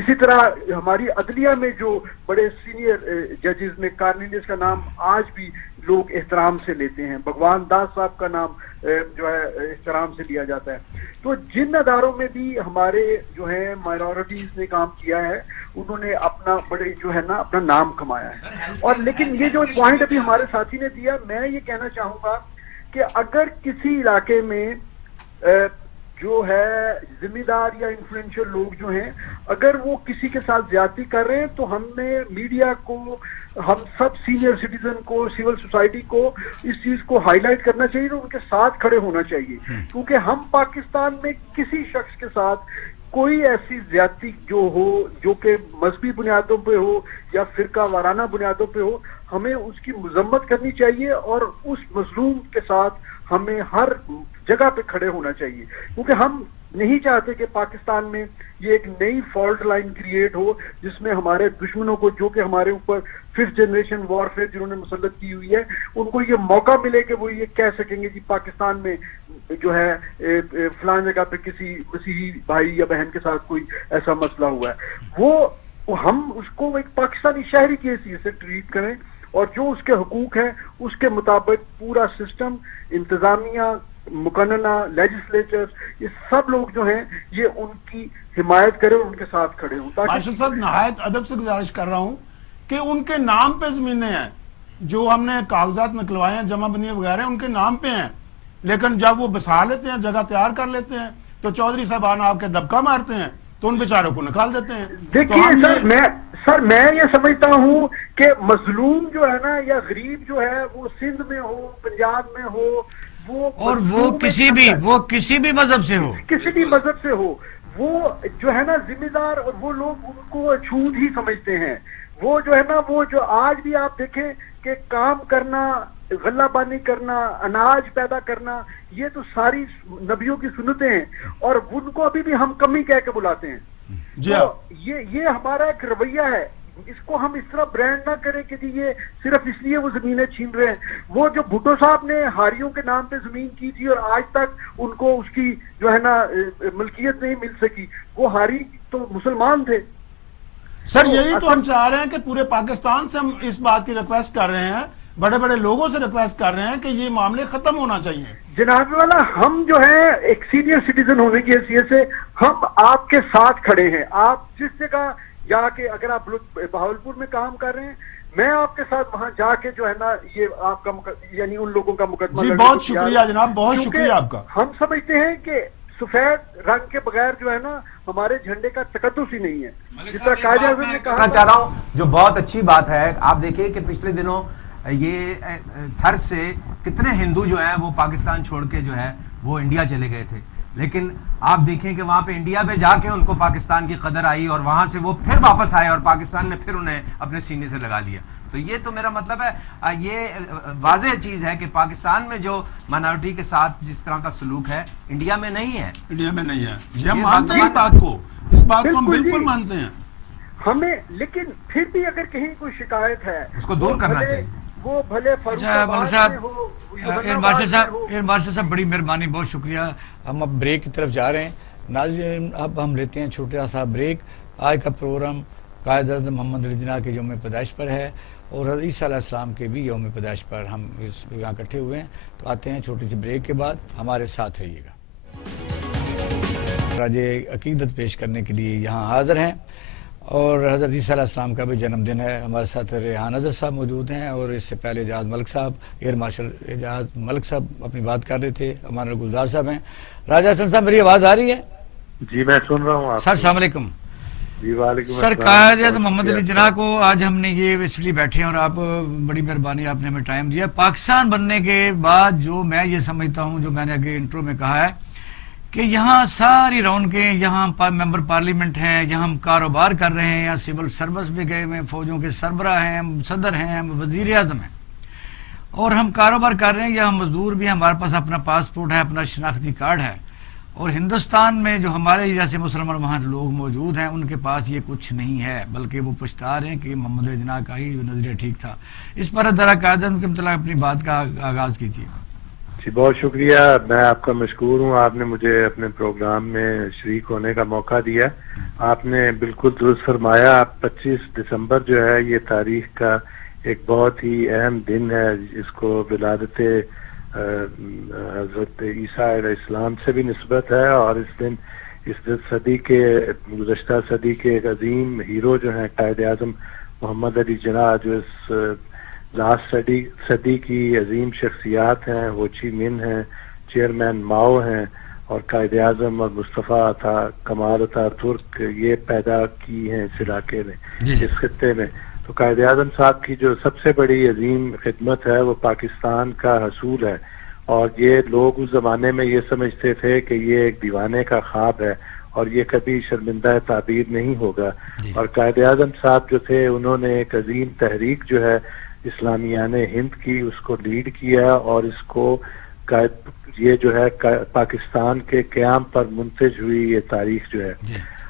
اسی طرح ہماری عدلیہ میں جو بڑے سینئر ججز میں کارنیلیس کا نام آج بھی لوگ احترام سے لیتے ہیں، بھگوان داس صاحب کا نام جو ہے احترام سے لیا جاتا ہے. تو جن اداروں میں بھی ہمارے جو ہے مائنورٹیز نے کام کیا ہے انہوں نے اپنا بڑے جو ہے نا اپنا نام کمایا ہے. اور لیکن یہ جو پوائنٹ ابھی ہمارے ساتھی نے دیا، میں یہ کہنا چاہوں گا کہ اگر کسی علاقے میں جو ہے ذمہ دار یا انفلوئنشل لوگ جو ہیں اگر وہ کسی کے ساتھ زیادتی کر رہے ہیں تو ہم نے میڈیا کو، ہم سب سینئر سٹیزن کو، سول سوسائٹی کو اس چیز کو ہائی لائٹ کرنا چاہیے اور ان کے ساتھ کھڑے ہونا چاہیے. کیونکہ ہم پاکستان میں کسی شخص کے ساتھ کوئی ایسی زیادتی جو ہو جو کہ مذہبی بنیادوں پہ ہو یا فرقہ وارانہ بنیادوں پہ ہو، ہمیں اس کی مذمت کرنی چاہیے اور اس مظلوم کے ساتھ ہمیں ہر جگہ پہ کھڑے ہونا چاہیے. کیونکہ ہم نہیں چاہتے کہ پاکستان میں یہ ایک نئی فالٹ لائن کریٹ ہو جس میں ہمارے دشمنوں کو، جو کہ ہمارے اوپر 5th جنریشن وارفیئر جنہوں نے مسلط کی ہوئی ہے، ان کو یہ موقع ملے کہ وہ یہ کہہ سکیں گے جی پاکستان میں جو ہے فلان جگہ پہ کسی مسیحی بھائی یا بہن کے ساتھ کوئی ایسا مسئلہ ہوا ہے. وہ ہم اس کو ایک پاکستانی شہری کی حیثیت سے ٹریٹ کریں اور جو اس کے حقوق ہیں اس کے مطابق پورا سسٹم، انتظامیہ، مقننہ، لیجسلیچر، یہ سب لوگ جو ہیں یہ ان کی حمایت کریں اور ان کے ساتھ کھڑے ہوں. مارشل صاحب نہایت ادب سے گزارش کر رہا ہوں کہ ان کے نام پہ زمینیں ہیں، جو ہم نے کاغذات نکلوائے ہیں، جمع بندیاں وغیرہ ان کے نام پہ ہیں، لیکن جب وہ بسا لیتے ہیں، جگہ تیار کر لیتے ہیں تو چودھری صاحبان آپ کے دبکا مارتے ہیں تو ان بیچاروں کو نکال دیتے ہیں. دیکھیے سر میں یہ سمجھتا ہوں کہ مظلوم جو ہے نا یا غریب جو ہے وہ سندھ میں ہو، پنجاب میں ہو، وہ کسی بھی مذہب سے ہو، کسی بھی مذہب سے ہو، وہ جو ہے نا ذمہ دار اور وہ لوگ ان کو چھوٹ ہی سمجھتے ہیں. وہ جو ہے نا وہ جو آج بھی آپ دیکھیں کہ کام کرنا، غلہ بانی کرنا، اناج پیدا کرنا، یہ تو ساری نبیوں کی سنتیں ہیں اور ان کو ابھی بھی ہم کمی کہہ کے بلاتے ہیں. جی یہ ہمارا ایک رویہ ہے. اس کو ہم اس طرح برانڈ نہ کریں کہ جی یہ صرف اس لیے وہ زمینیں چھین رہے ہیں. وہ جو بھٹو صاحب نے ہاریوں کے نام پہ زمین کی تھی اور آج تک ان کو اس کی جو ہے نا ملکیت نہیں مل سکی، وہ ہاری تو مسلمان تھے. سر یہی تو ہم چاہ رہے ہیں کہ پورے پاکستان سے ہم اس بات کی ریکویسٹ کر رہے ہیں، بڑے بڑے لوگوں سے ریکویسٹ کر رہے ہیں کہ یہ معاملے ختم ہونا چاہیے. جناب والا ہم جو ہے ایک سینئر سٹیزن ہونے کی حیثیت سے ہم آپ کے ساتھ کھڑے ہیں. آپ جس جگہ جا کے، اگر آپ بہاولپور میں کام کر رہے ہیں، میں آپ کے ساتھ وہاں جا کے جو ہے نا یہ آپ کا یعنی ان لوگوں کا مقدمہ. جی بہت شکریہ جناب، بہت شکریہ آپ کا. ہم سمجھتے ہیں کہ سفید رنگ کے بغیر جو ہے نا ہمارے جھنڈے کا تقدس ہی نہیں ہے. جس طرح قائد اعظم نے کہا، چاہ رہا ہوں جو بہت اچھی بات ہے، آپ دیکھیے کہ پچھلے دنوں یہ تھر سے کتنے ہندو جو ہیں وہ پاکستان چھوڑ کے جو ہے وہ انڈیا چلے گئے تھے، لیکن آپ دیکھیں کہ وہاں پہ انڈیا میں جا کے ان کو پاکستان کی قدر آئی اور وہاں سے وہ پھر واپس آئے اور پاکستان نے پھر انہیں اپنے سینے سے لگا لیا. تو یہ تو میرا مطلب ہے، یہ واضح چیز ہے کہ پاکستان میں جو مائنورٹی کے ساتھ جس طرح کا سلوک ہے انڈیا میں نہیں ہے. انڈیا میں نہیں ہے جی، ہم مانتے ہیں اس بات کو، اس بات کو ہم بالکل مانتے ہیں. ہمیں لیکن پھر بھی اگر کہیں کوئی شکایت ہے اس کو دور کرنا چاہیے. وہ بھلے اچھا ملک صاحب، ایئر مارشل صاحب بڑی مہربانی، بہت شکریہ. ہم اب بریک کی طرف جا رہے ہیں. ناظرین اب ہم لیتے ہیں چھوٹا سا بریک. آج کا پروگرام قائد اعظم محمد علی جناح کے یوم پیدائش پر ہے اور حضرت عیسیٰ علیہ السلام کے بھی یوم پیدائش پر ہم یہاں اکٹھے ہوئے ہیں. تو آتے ہیں چھوٹی سی بریک کے بعد، ہمارے ساتھ رہیے گا. راج عقیدت پیش کرنے کے لیے یہاں حاضر ہیں اور حضرت عیسیٰ علیہ السلام کا بھی جنم دن ہے. ہمارے ساتھ ریحان اظہر صاحب موجود ہیں اور اس سے پہلے اعجاز ملک صاحب، ایئر مارشل اعجاز ملک صاحب اپنی بات کر رہے تھے. امان گلزار صاحب ہیں. راجہ حسن صاحب میری آواز آ رہی ہے؟ جی میں سن رہا ہوں آپ. سر السلام علیکم. جی وعلیکم سر السلام. قائد اعظم محمد علی جناح کو آج ہم نے یہ اس لیے بیٹھے ہیں اور آپ بڑی مہربانی، آپ نے ہمیں ٹائم دیا. پاکستان بننے کے بعد جو میں یہ سمجھتا ہوں، جو میں نے آگے انٹرو میں کہا ہے کہ یہاں ساری رونقیں، یہاں ممبر پارلیمنٹ ہیں، یہاں ہم کاروبار کر رہے ہیں، یہاں سول سروس بھی گئے ہوئے ہیں، فوجوں کے سربراہ ہیں، صدر ہیں، وزیر اعظم ہیں اور ہم کاروبار کر رہے ہیں. یہاں مزدور بھی ہیں، ہمارے پاس اپنا پاسپورٹ ہے، اپنا شناختی کارڈ ہے. اور ہندوستان میں جو ہمارے جیسے مسلمان وہاں لوگ موجود ہیں ان کے پاس یہ کچھ نہیں ہے، بلکہ وہ پچھتا رہے ہیں کہ محمد علی جناح کا ہی جو نظریہ ٹھیک تھا. اس پر ذرا قائد اعظم کے متعلق اپنی بات کا آغاز کیجیے. جی بہت شکریہ، میں آپ کا مشکور ہوں. آپ نے مجھے اپنے پروگرام میں شریک ہونے کا موقع دیا. آپ نے بالکل درست فرمایا. 25 دسمبر جو ہے یہ تاریخ کا ایک بہت ہی اہم دن ہے، جس کو ولادت حضرت عیسیٰ علیہ السلام سے بھی نسبت ہے. اور اس دن صدی کے گزشتہ صدی کے ایک عظیم ہیرو جو ہیں قائد اعظم محمد علی جناح، جو اس لاسٹ صدی کی عظیم شخصیات ہیں، ہو چی من ہیں، چیئرمین ماؤ ہیں اور قائد اعظم اور مصطفیٰ کمال ترک یہ پیدا کی ہیں اس علاقے میں، اس خطے میں. تو قائد اعظم صاحب کی جو سب سے بڑی عظیم خدمت ہے وہ پاکستان کا حصول ہے. اور یہ لوگ اس زمانے میں یہ سمجھتے تھے کہ یہ ایک دیوانے کا خواب ہے اور یہ کبھی شرمندہ تعبیر نہیں ہوگا. اور قائد اعظم صاحب جو تھے انہوں نے ایک عظیم تحریک جو ہے اسلامیان ہند کی، اس کو لیڈ کیا اور اس کو یہ جو ہے پاکستان کے قیام پر منتج ہوئی یہ تاریخ جو ہے.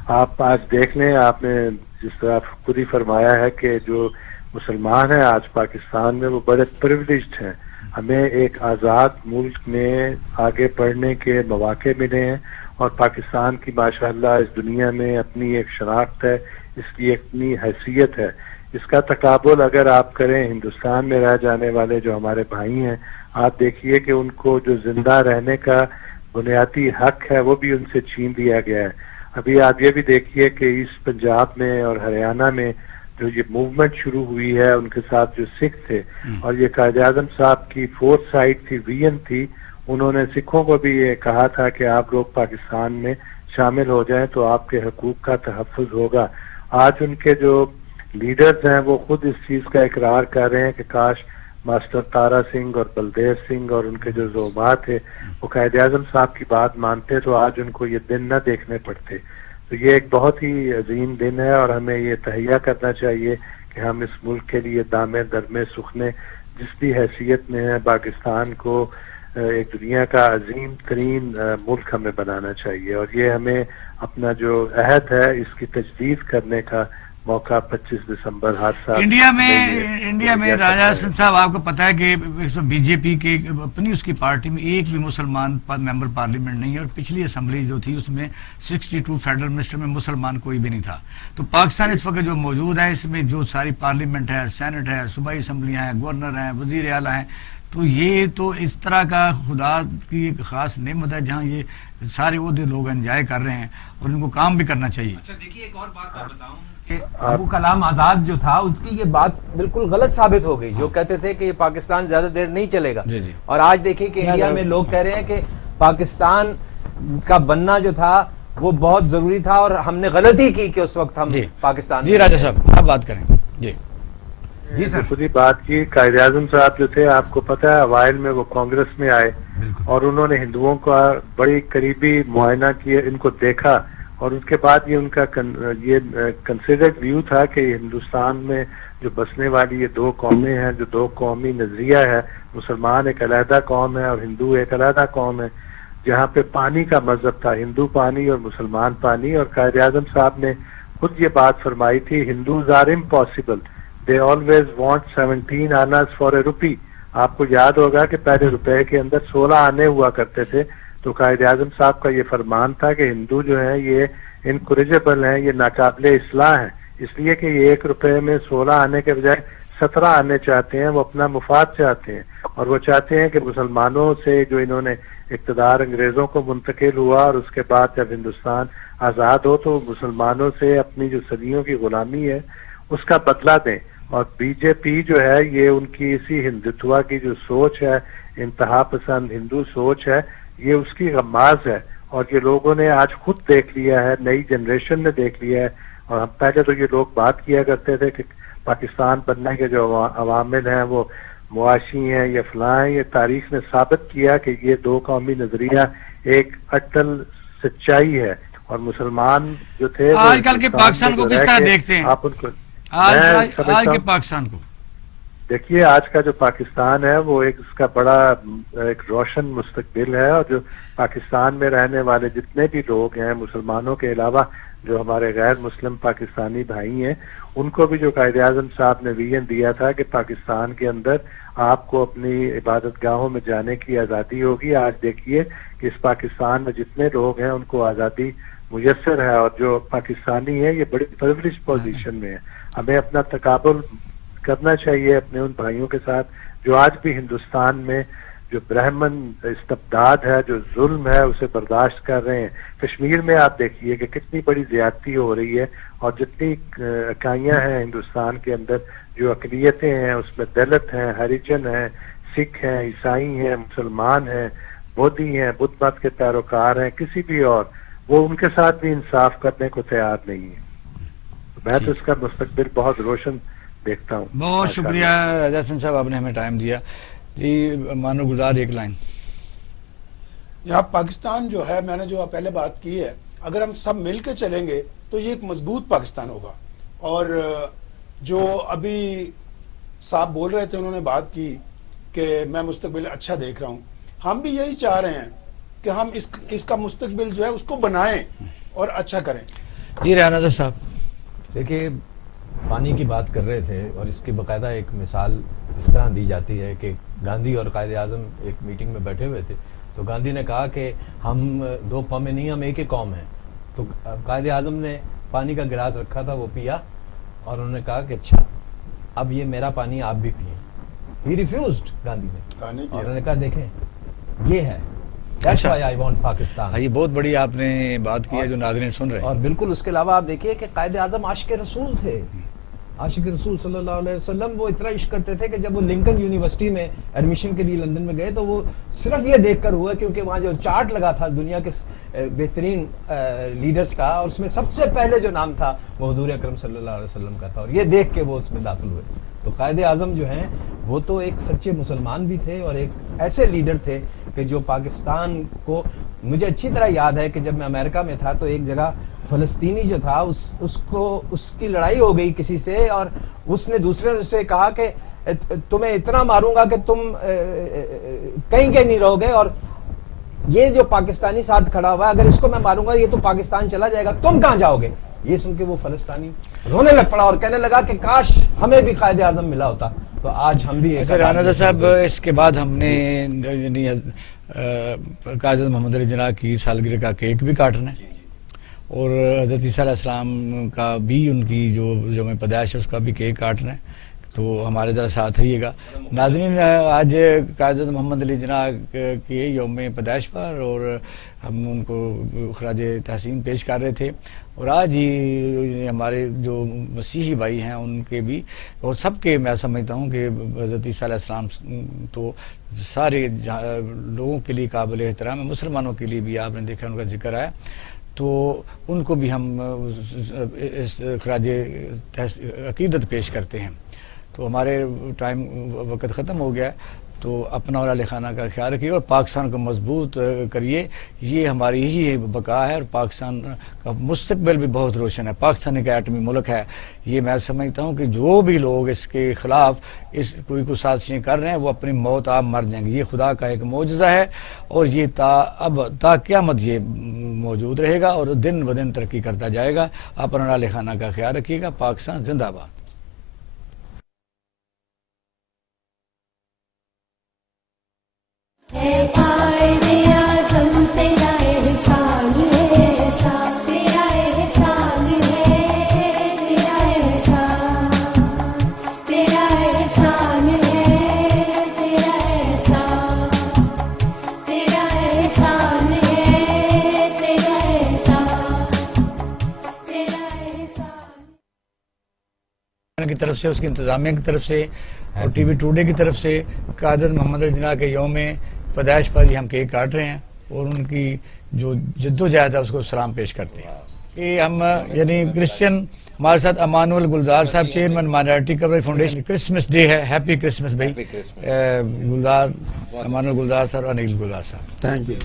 آپ آج دیکھ لیں، آپ نے جس طرح خود ہی فرمایا ہے کہ جو مسلمان ہیں آج پاکستان میں وہ بڑے پریولیجڈ ہیں. ہمیں ایک آزاد ملک میں آگے بڑھنے کے مواقع ملے ہیں اور پاکستان کی ماشاءاللہ اس دنیا میں اپنی ایک شناخت ہے، اس کی اپنی حیثیت ہے. اس کا تقابل اگر آپ کریں ہندوستان میں رہ جانے والے جو ہمارے بھائی ہیں، آپ دیکھیے کہ ان کو جو زندہ رہنے کا بنیادی حق ہے وہ بھی ان سے چھین دیا گیا ہے. ابھی آپ یہ بھی دیکھیے کہ اس پنجاب میں اور ہریانہ میں جو یہ موومنٹ شروع ہوئی ہے، ان کے ساتھ جو سکھ تھے اور یہ قائد اعظم صاحب کی فورتھ سائٹ تھی، ویژن تھی. انہوں نے سکھوں کو بھی یہ کہا تھا کہ آپ لوگ پاکستان میں شامل ہو جائیں تو آپ کے حقوق کا تحفظ ہوگا. آج ان کے جو لیڈرز ہیں وہ خود اس چیز کا اقرار کر رہے ہیں کہ کاش ماسٹر تارا سنگھ اور بلدیو سنگھ اور ان کے جو زعماء تھے وہ قائد اعظم صاحب کی بات مانتے تو آج ان کو یہ دن نہ دیکھنے پڑتے. تو یہ ایک بہت ہی عظیم دن ہے اور ہمیں یہ تہیہ کرنا چاہیے کہ ہم اس ملک کے لیے دامے درمے سخنے جس بھی حیثیت میں ہے پاکستان کو ایک دنیا کا عظیم ترین ملک ہمیں بنانا چاہیے. اور یہ ہمیں اپنا جو عہد ہے اس کی تجدید کرنے کا موقع 25 دسمبر ہر سال انڈیا میں راجہ حسن صاحب آپ کو پتا ہے کہ اس میں بی جے پی کے اپنی اس کی پارٹی میں ایک بھی مسلمان ممبر پارلیمنٹ نہیں ہے اور پچھلی اسمبلی جو تھی اس میں 62 فیڈرل منسٹر میں مسلمان کوئی بھی نہیں تھا. تو پاکستان اس وقت جو موجود ہے اس میں جو ساری پارلیمنٹ ہے، سینٹ ہے، صوبائی اسمبلیاں ہیں، گورنر ہیں، وزیر اعلیٰ ہیں، تو یہ تو اس طرح کا خدا کی ایک خاص نعمت ہے جہاں یہ سارے عہدے لوگ انجوائے کر رہے ہیں اور ان کو کام بھی کرنا چاہیے. اچھا دیکھیے ایک اور بات میں بتاؤں کہ ابو کلام آزاد جو تھا ان کی یہ بات بالکل غلط ثابت ہو گئی، جو کہتے تھے کہ یہ پاکستان زیادہ دیر نہیں چلے گا. اور آج دیکھیں کہ انڈیا میں لوگ کہہ رہے ہیں کہ پاکستان کا بننا جو تھا وہ بہت ضروری تھا اور ہم نے غلطی کی کہ اس وقت ہم پاکستان. جی راجہ صاحب آپ بات کریں. جی سر خود ہی بات کی. قائد اعظم صاحب جو تھے آپ کو پتہ ہے اوائل میں وہ کانگریس میں آئے اور انہوں نے ہندوؤں کا بڑی قریبی معائنہ کیا، ان کو دیکھا اور اس کے بعد یہ ان کا یہ کنسیڈرڈ ویو تھا کہ ہندوستان میں جو بسنے والی یہ دو قومیں ہیں، جو دو قومی نظریہ ہے، مسلمان ایک علیحدہ قوم ہے اور ہندو ایک علیحدہ قوم ہے، جہاں پہ پانی کا مذہب تھا، ہندو پانی اور مسلمان پانی. اور قائد اعظم صاحب نے خود یہ بات فرمائی تھی، Hindus are impossible, they always want 17 annas for a rupee. آپ کو یاد ہوگا کہ پہلے روپے کے اندر 16 آنے ہوا کرتے تھے. تو قائد اعظم صاحب کا یہ فرمان تھا کہ ہندو جو ہیں یہ انکوریجبل ہیں, یہ ناقابل اصلاح ہیں, اس لیے کہ یہ 1 روپے میں 16 آنے کے بجائے 17 آنے چاہتے ہیں. وہ اپنا مفاد چاہتے ہیں اور وہ چاہتے ہیں کہ مسلمانوں سے جو انہوں نے اقتدار انگریزوں کو منتقل ہوا اور اس کے بعد جب ہندوستان آزاد ہو تو مسلمانوں سے اپنی جو صدیوں کی غلامی ہے اس کا بدلہ دیں. اور بی جے پی جو ہے یہ ان کی اسی ہندوتوا کی جو سوچ ہے, انتہا پسند ہندو سوچ ہے, یہ اس کی غماز ہے. اور یہ لوگوں نے آج خود دیکھ لیا ہے, نئی جنریشن نے دیکھ لیا ہے. اور پہلے تو یہ لوگ بات کیا کرتے تھے کہ پاکستان بننے کے جو عوامل ہیں وہ معاشی ہیں یا فلاں ہیں. یہ تاریخ نے ثابت کیا کہ یہ 2 قومی نظریہ ایک اٹل سچائی ہے. اور مسلمان جو تھے آج کل کے پاکستان کو کس طرح دیکھتے ہیں آپ ان کو آج کے پاکستان کو؟ دیکھیے آج کا جو پاکستان ہے وہ ایک اس کا بڑا ایک روشن مستقبل ہے. اور جو پاکستان میں رہنے والے جتنے بھی لوگ ہیں مسلمانوں کے علاوہ جو ہمارے غیر مسلم پاکستانی بھائی ہیں, ان کو بھی جو قائد اعظم صاحب نے ویژن دیا تھا کہ پاکستان کے اندر آپ کو اپنی عبادت گاہوں میں جانے کی آزادی ہوگی. آج دیکھیے کہ اس پاکستان میں جتنے لوگ ہیں ان کو آزادی میسر ہے. اور جو پاکستانی ہیں یہ بڑی پرورش پوزیشن میں ہے. ہمیں اپنا تقابل کرنا چاہیے اپنے ان بھائیوں کے ساتھ جو آج بھی ہندوستان میں جو برہمن استبداد ہے, جو ظلم ہے, اسے برداشت کر رہے ہیں. کشمیر میں آپ دیکھیے کہ کتنی بڑی زیادتی ہو رہی ہے. اور جتنی اکائیاں ہیں ہندوستان کے اندر, جو اقلیتیں ہیں اس میں دلت ہیں, ہریجن ہیں, سکھ ہیں, عیسائی ہیں, مسلمان ہیں, بودھی ہیں, بدھ مت کے پیروکار ہیں, کسی بھی اور, وہ ان کے ساتھ بھی انصاف کرنے کو تیار نہیں ہے. میں تو اس کا مستقبل بہت روشن دیکھتا ہوں. بہت شکریہ رضا حسن صاحب, آپ نے ہمیں ٹائم دیا. جی مانو گزار ایک لائن. جناب پاکستان جو ہے, میں نے جو پہلے بات کی ہے, اگر ہم سب مل کے چلیں گے تو یہ ایک مضبوط پاکستان ہوگا. اور جو ابھی صاحب بول رہے تھے, انہوں نے بات کی کہ میں مستقبل اچھا دیکھ رہا ہوں, ہم بھی یہی چاہ رہے ہیں کہ ہم اس کا مستقبل جو ہے اس کو بنائیں اور اچھا کریں. جی ریحان صاحب. دیکھیے پانی کی بات کر رہے تھے اور اس کی باقاعدہ ایک مثال اس طرح دی جاتی ہے کہ گاندھی اور قائد اعظم ایک میٹنگ میں بیٹھے ہوئے تھے تو گاندھی نے کہا کہ ہم 2 قومیں نہیں, ہم ایک ہی قوم ہیں. تو قائد اعظم نے پانی کا گلاس رکھا تھا, وہ پیا اور انہوں نے کہا کہ اچھا اب یہ میرا پانی آپ بھی پئیں. ہی ریفیوزڈ, گاندھی نے, اور انہوں نے کہا دیکھیں یہ ہے That's why I want Pakistan. یہ بہت بڑی آپ نے بات کی ہے جو ناظرین سن رہے ہیں. اور بالکل اس کے علاوہ آپ دیکھیے کہ قائد اعظم عاشق رسول تھے. عاشق رسول صلی اللہ علیہ وسلم وہ اتنا عشق کرتے تھے کہ جب وہ لنکن یونیورسٹی میں ایڈمیشن کے لیے لندن میں گئے تو وہ صرف یہ دیکھ کر ہوا کیونکہ وہاں جو چارٹ لگا تھا دنیا کے بہترین لیڈرز کا, اور اس میں سب سے پہلے جو نام تھا وہ حضور اکرم صلی اللہ علیہ وسلم کا تھا, اور یہ دیکھ کے وہ اس میں داخل ہوئے. تو قائد اعظم جو ہیں وہ تو ایک سچے مسلمان بھی تھے اور ایک ایسے لیڈر تھے کہ جو پاکستان کو, مجھے اچھی طرح یاد ہے کہ جب میں امریکہ میں تھا تو ایک جگہ فلسطینی جو تھا اس کی لڑائی ہو گئی کسی سے, اور اس نے دوسرے سے کہا کہ تمہیں اتنا ماروں گا کہ تم کہیں نہیں رہو گے, اور یہ جو پاکستانی ساتھ کھڑا ہوا ہے اگر اس کو میں ماروں گا یہ تو پاکستان چلا جائے گا, تم کہاں جاؤ گے. یہ سن کے وہ فلسطینی رونے لگ پڑا اور کہنے لگا کہ کاش ہمیں بھی قائد اعظم ملا ہوتا. تو آج ہم بھی رانا صاحب اس کے بعد ہم نے قائد محمد علی جناح کی سالگرہ کا کیک بھی کاٹنا ہے, اور حضرت عیسیٰ علیہ السلام کا بھی, ان کی جو یوم پیدائش ہے اس کا بھی کیک کاٹنا ہے. تو ہمارے ذرا ساتھ رہیے گا. ناظرین آج قائد محمد علی جناح کے یوم پیدائش پر اور ہم ان کو خراج تحسین پیش کر رہے تھے, اور آج ہی ہمارے جو مسیحی بھائی ہیں ان کے بھی اور سب کے, میں سمجھتا ہوں کہ حضرت عیسیٰ علیہ السلام تو سارے لوگوں کے لیے قابل احترام ہے, مسلمانوں کے لیے بھی آپ نے دیکھا ان کا ذکر آیا, تو ان کو بھی ہم اس خراج عقیدت پیش کرتے ہیں. تو ہمارے ٹائم وقت ختم ہو گیا ہے, تو اپنا اور اہل خانہ کا خیال رکھیے اور پاکستان کو مضبوط کریے. یہ ہماری یہی بقا ہے, اور پاکستان کا مستقبل بھی بہت روشن ہے. پاکستان ایک ایٹمی ملک ہے. یہ میں سمجھتا ہوں کہ جو بھی لوگ اس کے خلاف کوئی سازشیں کر رہے ہیں وہ اپنی موت آپ مر جائیں گے. یہ خدا کا ایک معجزہ ہے, اور یہ تا قیامت یہ موجود رہے گا اور دن بدن ترقی کرتا جائے گا. اپنا اور اہل خانہ کا خیال رکھیے گا. پاکستان زندہ باد. کی طرف سے، اس کی انتظامیہ کی طرف سے اور ٹی وی ٹوڈے کی طرف سے قائد محمد علی جناح کے یوم پیدائش پر ہم کیک کاٹ رہے ہیں اور ان کی جو جدوجہد ہے اس کو سلام پیش کرتے ہیں کہ ہم یعنی کرسچن ہمارے ساتھ امانول گلزار صاحب chairman minority courage foundation Christmas day ہے. ہیپی کرسمس بھائی گلزار امانول گلزار صاحب اور انیل گلزار صاحب. Thank you.